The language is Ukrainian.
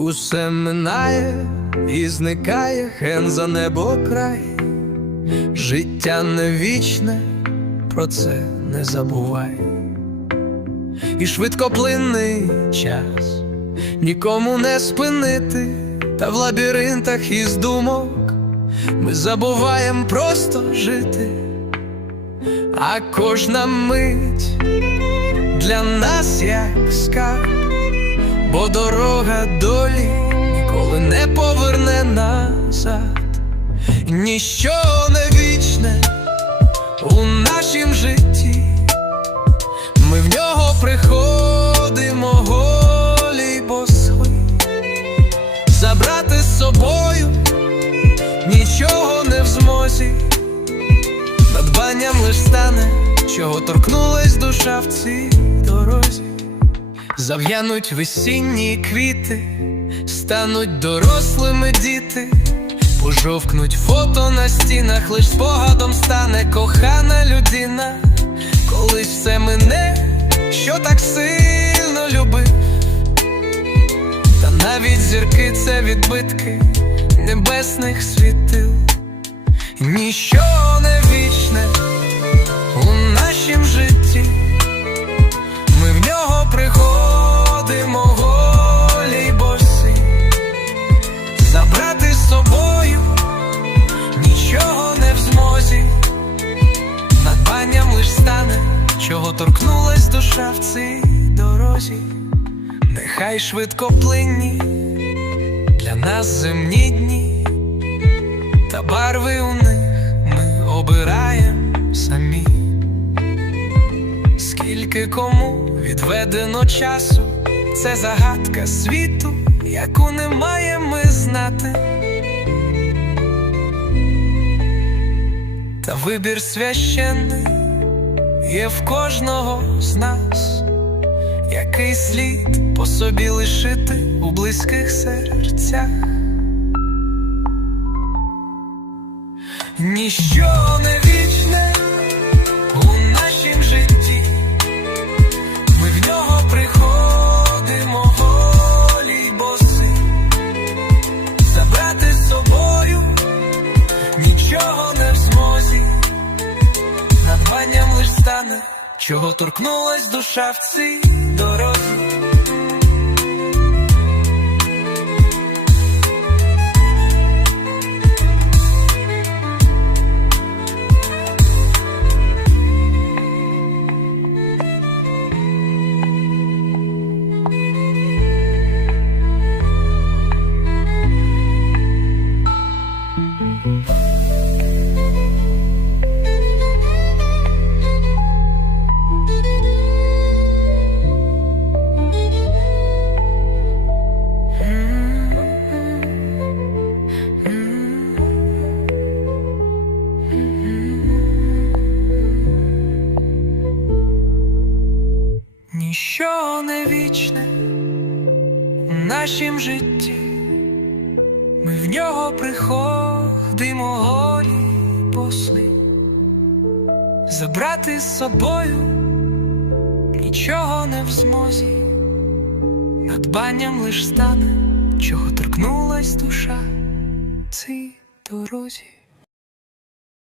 Усе минає і зникає ген за небо край. Життя не вічне, про це не забувай. І швидкоплинний час нікому не спинити, та в лабіринтах із думок ми забуваємо просто жити, а кожна мить для нас як скарб, дорога долі ніколи не поверне назад, ніщо не вічне у нашім житті. Ми в нього приходимо голі й босої Забрати з собою нічого не в змозі, надбанням лиш стане, чого торкнулась душа в цій дорозі. Зав'януть весінні квіти, стануть дорослими діти, пожовкнуть фото на стінах, лиш спогадом стане кохана людина, колись все мине, що так сильно любив. Та навіть зірки це відбитки небесних світил, ніщо не вічне у нашім житті. Стане, чого торкнулась душа в цій дорозі. Нехай швидкоплинні для нас земні дні, та барви у них ми обираємо самі. Скільки кому відведено часу, це загадка світу, яку не маємо ми знати. Та вибір священний є в кожного з нас, який слід по собі лишити у близьких серцях. Ніщо не чого торкнулась душа в цій нашім житті, ми в нього приходимо голі посли, забрати з собою нічого не в змозі, надбанням лиш стане, чого торкнулась душа цій дорозі.